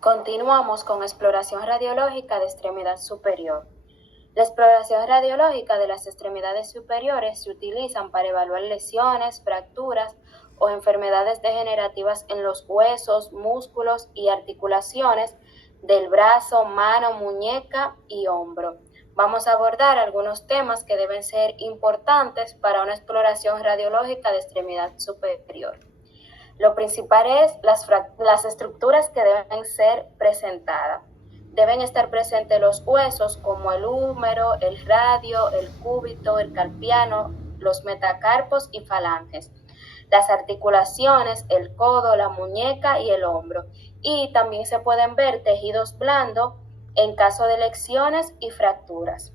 Continuamos con exploración radiológica de extremidad superior. La exploración radiológica de las extremidades superiores se utilizan para evaluar lesiones, fracturas o enfermedades degenerativas en los huesos, músculos y articulaciones del brazo, mano, muñeca y hombro. Vamos a abordar algunos temas que deben ser importantes para una exploración radiológica de extremidad superior. Lo principal es las estructuras que deben ser presentadas. Deben estar presentes los huesos como el húmero, el radio, el cúbito, el carpiano, los metacarpos y falanges. Las articulaciones, el codo, la muñeca y el hombro. Y también se pueden ver tejidos blandos en caso de lesiones y fracturas.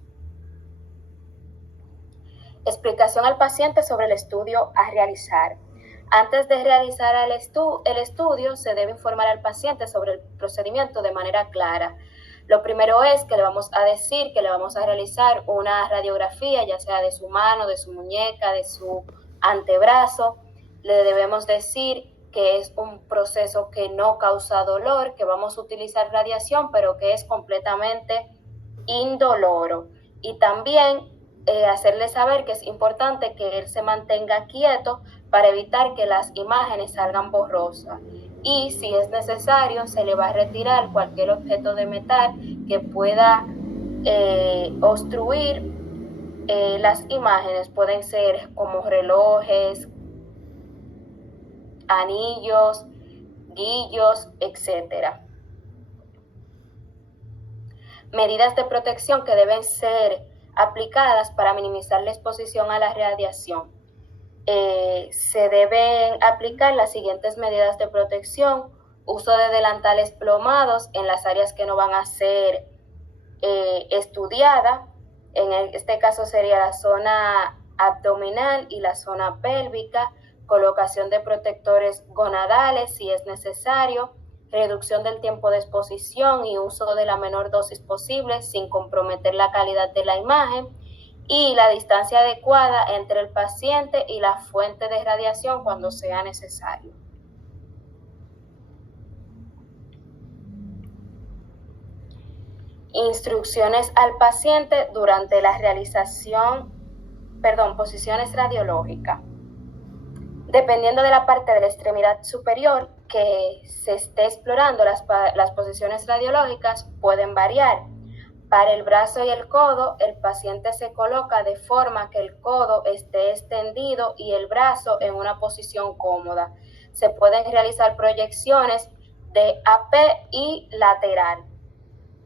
Explicación al paciente sobre el estudio a realizar. Antes de realizar el estudio, se debe informar al paciente sobre el procedimiento de manera clara. Lo primero es que le vamos a decir que le vamos a realizar una radiografía, ya sea de su mano, de su muñeca, de su antebrazo. Le debemos decir que es un proceso que no causa dolor, que vamos a utilizar radiación, pero que es completamente indoloro. Y también hacerle saber que es importante que él se mantenga quieto para evitar que las imágenes salgan borrosas. Y si es necesario, se le va a retirar cualquier objeto de metal que pueda obstruir las imágenes. Pueden ser como relojes, anillos, guillos, etc. Medidas de protección que deben ser aplicadas para minimizar la exposición a la radiación. Se deben aplicar las siguientes medidas de protección: uso de delantales plomados en las áreas que no van a ser estudiadas. En este caso sería la zona abdominal y la zona pélvica. Colocación de protectores gonadales si es necesario. Reducción del tiempo de exposición y uso de la menor dosis posible sin comprometer la calidad de la imagen. Y la distancia adecuada entre el paciente y la fuente de radiación cuando sea necesario. Instrucciones al paciente durante la posiciones radiológicas. Dependiendo de la parte de la extremidad superior que se esté explorando, las posiciones radiológicas pueden variar. Para el brazo y el codo, el paciente se coloca de forma que el codo esté extendido y el brazo en una posición cómoda. Se pueden realizar proyecciones de AP y lateral.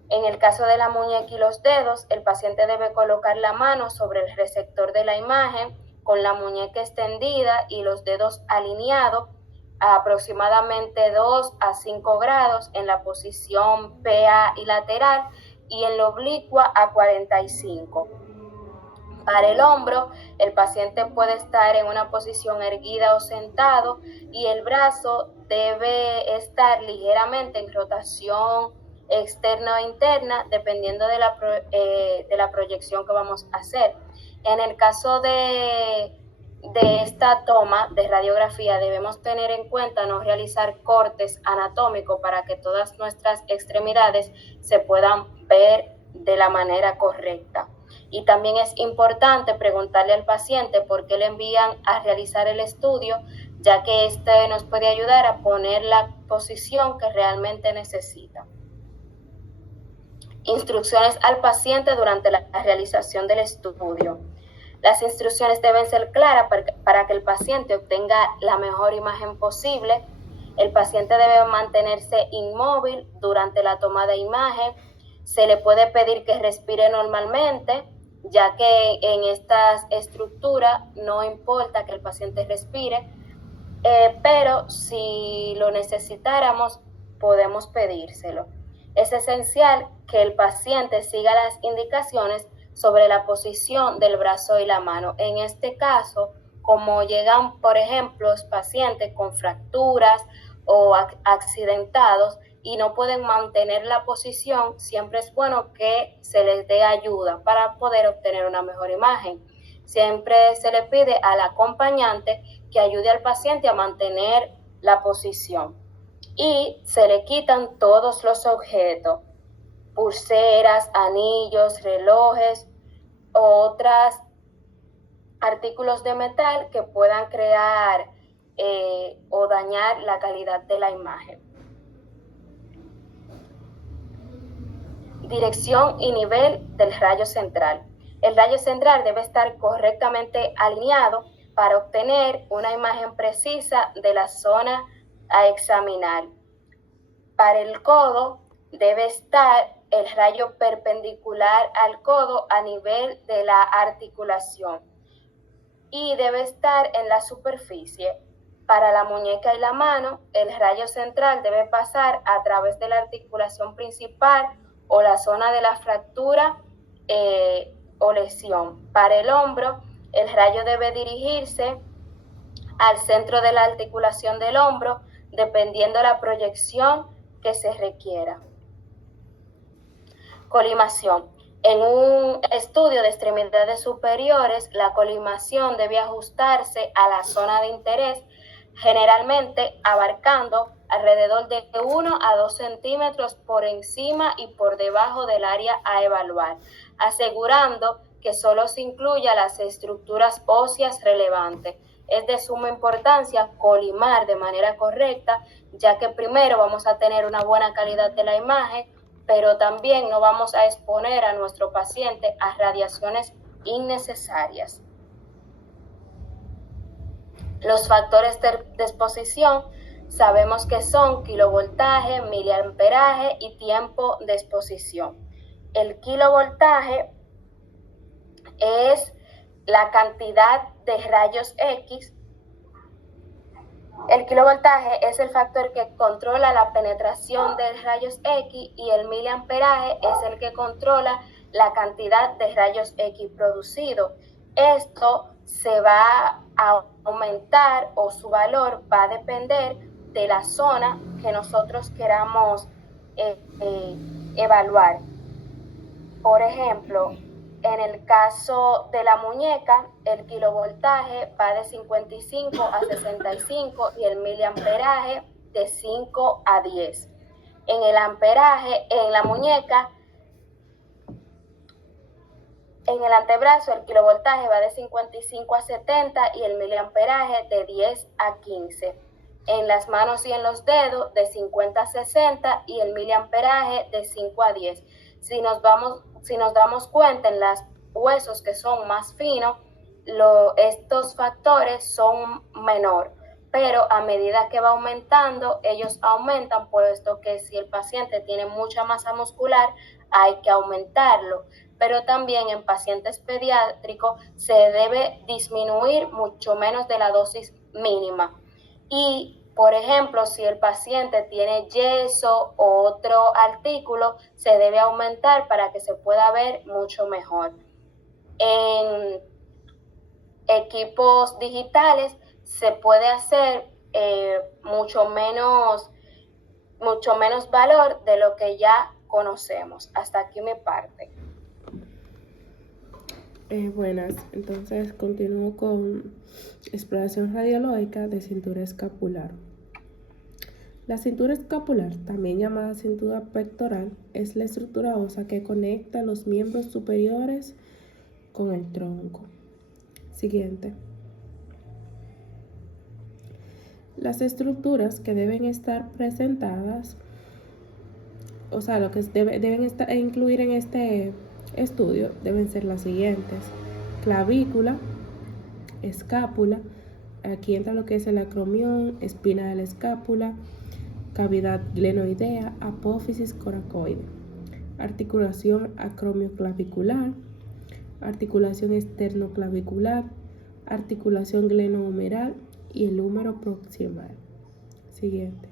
En el caso de la muñeca y los dedos, el paciente debe colocar la mano sobre el receptor de la imagen con la muñeca extendida y los dedos alineados a aproximadamente 2 a 5 grados en la posición PA y lateral, y en la oblicua a 45. Para el hombro, el paciente puede estar en una posición erguida o sentado y el brazo debe estar ligeramente en rotación externa o interna, dependiendo de la proyección que vamos a hacer. En el caso de esta toma de radiografía, debemos tener en cuenta no realizar cortes anatómicos para que todas nuestras extremidades se puedan ver de la manera correcta. Y también es importante preguntarle al paciente por qué le envían a realizar el estudio, ya que este nos puede ayudar a poner la posición que realmente necesita. Instrucciones al paciente durante la realización del estudio. Las instrucciones deben ser claras para que el paciente obtenga la mejor imagen posible. El paciente debe mantenerse inmóvil durante la toma de imagen. Se le puede pedir que respire normalmente, ya que en estas estructuras no importa que el paciente respire, pero si lo necesitáramos, podemos pedírselo. Es esencial que el paciente siga las indicaciones sobre la posición del brazo y la mano. En este caso, como llegan, por ejemplo, pacientes con fracturas o accidentados y no pueden mantener la posición, siempre es bueno que se les dé ayuda para poder obtener una mejor imagen. Siempre se le pide al acompañante que ayude al paciente a mantener la posición. y se le quitan todos los objetos, pulseras, anillos, relojes, otros artículos de metal que puedan crear o dañar la calidad de la imagen. Dirección y nivel del rayo central. El rayo central debe estar correctamente alineado para obtener una imagen precisa de la zona a examinar. Para el codo debe estar el rayo perpendicular al codo a nivel de la articulación y debe estar en la superficie. Para la muñeca y la mano, el rayo central debe pasar a través de la articulación principal o la zona de la fractura o lesión. Para el hombro, el rayo debe dirigirse al centro de la articulación del hombro, dependiendo de la proyección que se requiera. Colimación. En un estudio de extremidades superiores, la colimación debe ajustarse a la zona de interés, generalmente abarcando alrededor de 1 a 2 centímetros por encima y por debajo del área a evaluar, asegurando que solo se incluya las estructuras óseas relevantes. Es de suma importancia colimar de manera correcta, ya que primero vamos a tener una buena calidad de la imagen, pero también no vamos a exponer a nuestro paciente a radiaciones innecesarias. Los factores de exposición sabemos que son kilovoltaje, miliamperaje y tiempo de exposición. El kilovoltaje es la cantidad de rayos X. El kilovoltaje es el factor que controla la penetración de rayos X y el miliamperaje es el que controla la cantidad de rayos X producido. Esto se va a aumentar o su valor va a depender de la zona que nosotros queramos evaluar. Por ejemplo, en el caso de la muñeca, el kilovoltaje va de 55 a 65 y el miliamperaje de 5 a 10. En el amperaje, en la muñeca, en el antebrazo, el kilovoltaje va de 55 a 70 y el miliamperaje de 10 a 15. En las manos y en los dedos, de 50 a 60 y el miliamperaje de 5 a 10. Si nos damos cuenta, en los huesos que son más finos, estos factores son menor, pero a medida que va aumentando, ellos aumentan, puesto que si el paciente tiene mucha masa muscular, hay que aumentarlo. Pero también en pacientes pediátricos se debe disminuir mucho menos de la dosis mínima. Y, por ejemplo, si el paciente tiene yeso o otro artículo, se debe aumentar para que se pueda ver mucho mejor. En equipos digitales se puede hacer mucho menos valor de lo que ya conocemos. Hasta aquí mi parte. Buenas, entonces continúo con exploración radiológica de cintura escapular. La cintura escapular, también llamada cintura pectoral, es la estructura ósea que conecta los miembros superiores con el tronco. Siguiente. Las estructuras que deben estar presentadas, o sea, lo que deben incluir en este estudio deben ser las siguientes: clavícula, escápula, aquí entra lo que es el acromión, espina de la escápula, cavidad glenoidea, apófisis coracoide, articulación acromioclavicular, articulación esternoclavicular, articulación glenohumeral y el húmero proximal. Siguiente.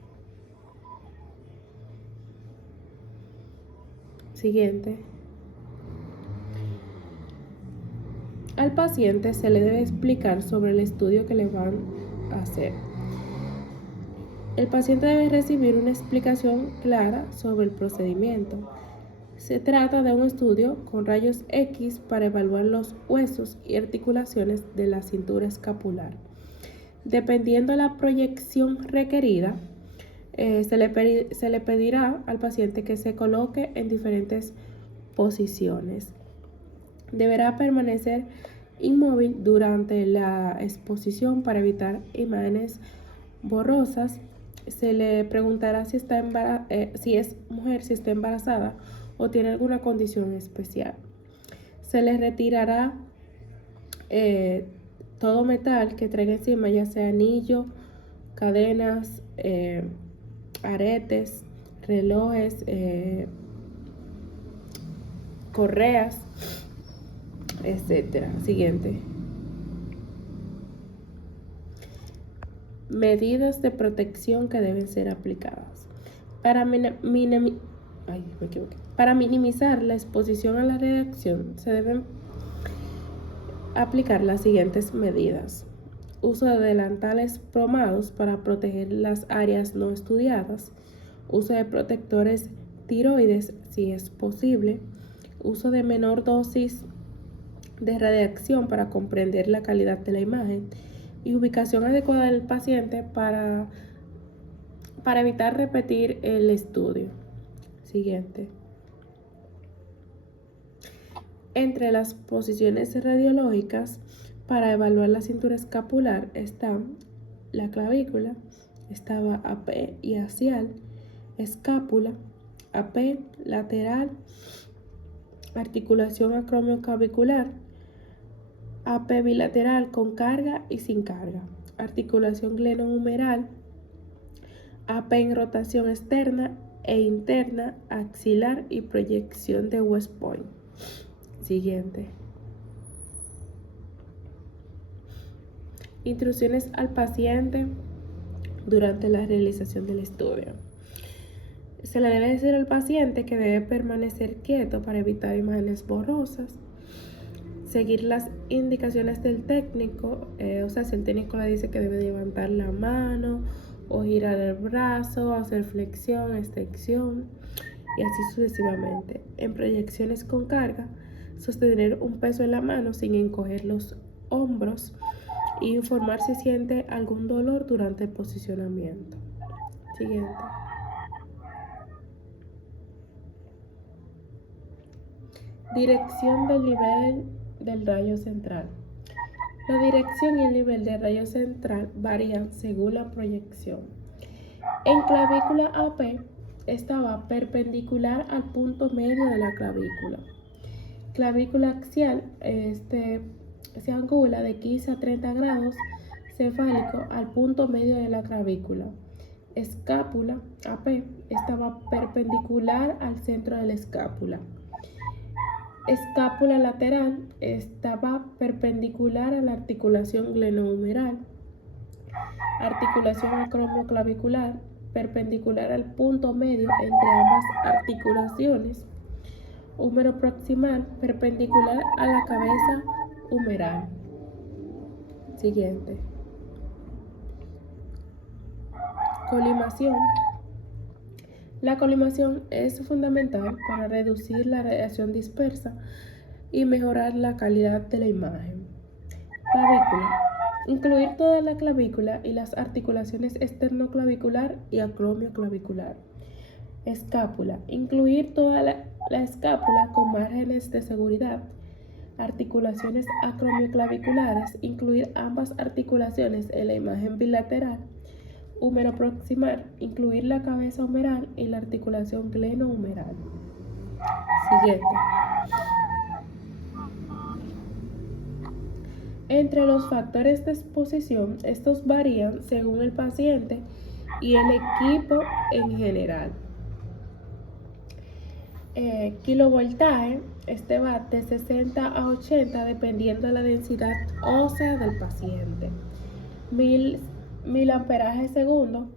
Al paciente se le debe explicar sobre el estudio que le van a hacer. El paciente debe recibir una explicación clara sobre el procedimiento. Se trata de un estudio con rayos X para evaluar los huesos y articulaciones de la cintura escapular. Dependiendo de la proyección requerida, Se le pedirá al paciente que se coloque en diferentes posiciones. Deberá permanecer inmóvil durante la exposición para evitar imágenes borrosas. Se le preguntará si es mujer, si está embarazada o tiene alguna condición especial. Se le retirará todo metal que traiga encima, ya sea anillo, cadenas, aretes, relojes, correas, etcétera. Siguiente. Medidas de protección que deben ser aplicadas. Para minimizar la exposición a la radiación, se deben aplicar las siguientes medidas. Uso de delantales cromados para proteger las áreas no estudiadas. Uso de protectores tiroides si es posible. Uso de menor dosis de radiación para comprender la calidad de la imagen. Y ubicación adecuada del paciente para evitar repetir el estudio. Siguiente. Entre las posiciones radiológicas para evaluar la cintura escapular están la clavícula, estaba AP y axial, escápula, AP, lateral, articulación acromioclavicular, AP bilateral con carga y sin carga, articulación glenohumeral, AP en rotación externa e interna, axilar y proyección de West Point. Siguiente. Instrucciones al paciente durante la realización del estudio. Se le debe decir al paciente que debe permanecer quieto para evitar imágenes borrosas, seguir las indicaciones del técnico, o sea, si el técnico le dice que debe levantar la mano o girar el brazo, hacer flexión, extensión y así sucesivamente. En proyecciones con carga, sostener un peso en la mano sin encoger los hombros y informar si siente algún dolor durante el posicionamiento. Siguiente. Dirección del nivel del rayo central. La dirección y el nivel del rayo central varían según la proyección. En clavícula AP estaba perpendicular al punto medio de la clavícula. Clavícula axial se angula de 15 a 30 grados cefálico al punto medio de la clavícula. Escápula AP estaba perpendicular al centro de la escápula. Escápula lateral estaba perpendicular a la articulación glenohumeral. Articulación acromioclavicular perpendicular al punto medio entre ambas articulaciones. Húmero proximal perpendicular a la cabeza humeral. Siguiente. Colimación. La colimación es fundamental para reducir la radiación dispersa y mejorar la calidad de la imagen. Clavícula. Incluir toda la clavícula y las articulaciones esternoclavicular y acromioclavicular. Escápula. Incluir toda la escápula con márgenes de seguridad. Articulaciones acromioclaviculares. Incluir ambas articulaciones en la imagen bilateral. Húmero proximal. Incluir la cabeza humeral y la articulación glenohumeral. Siguiente. Entre los factores de exposición, estos varían según el paciente y el equipo en general. Kilovoltaje, va de 60 a 80 dependiendo de la densidad ósea del paciente. Mil amperaje segundo,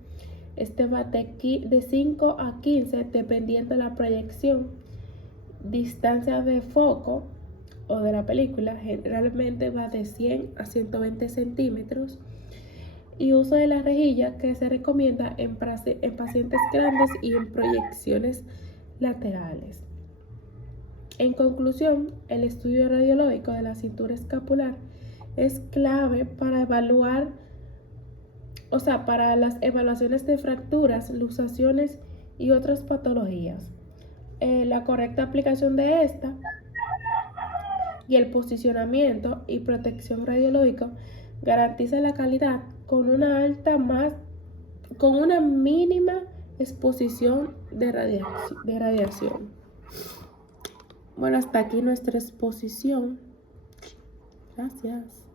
va de 5 a 15 dependiendo de la proyección. Distancia de foco o de la película generalmente va de 100 a 120 centímetros. Y uso de la rejilla que se recomienda en pacientes grandes y en proyecciones laterales. En conclusión, el estudio radiológico de la cintura escapular es clave para evaluar o sea, para las evaluaciones de fracturas, luxaciones y otras patologías. La correcta aplicación de esta y el posicionamiento y protección radiológica garantiza la calidad con con una mínima exposición de radiación. Bueno, hasta aquí nuestra exposición. Gracias.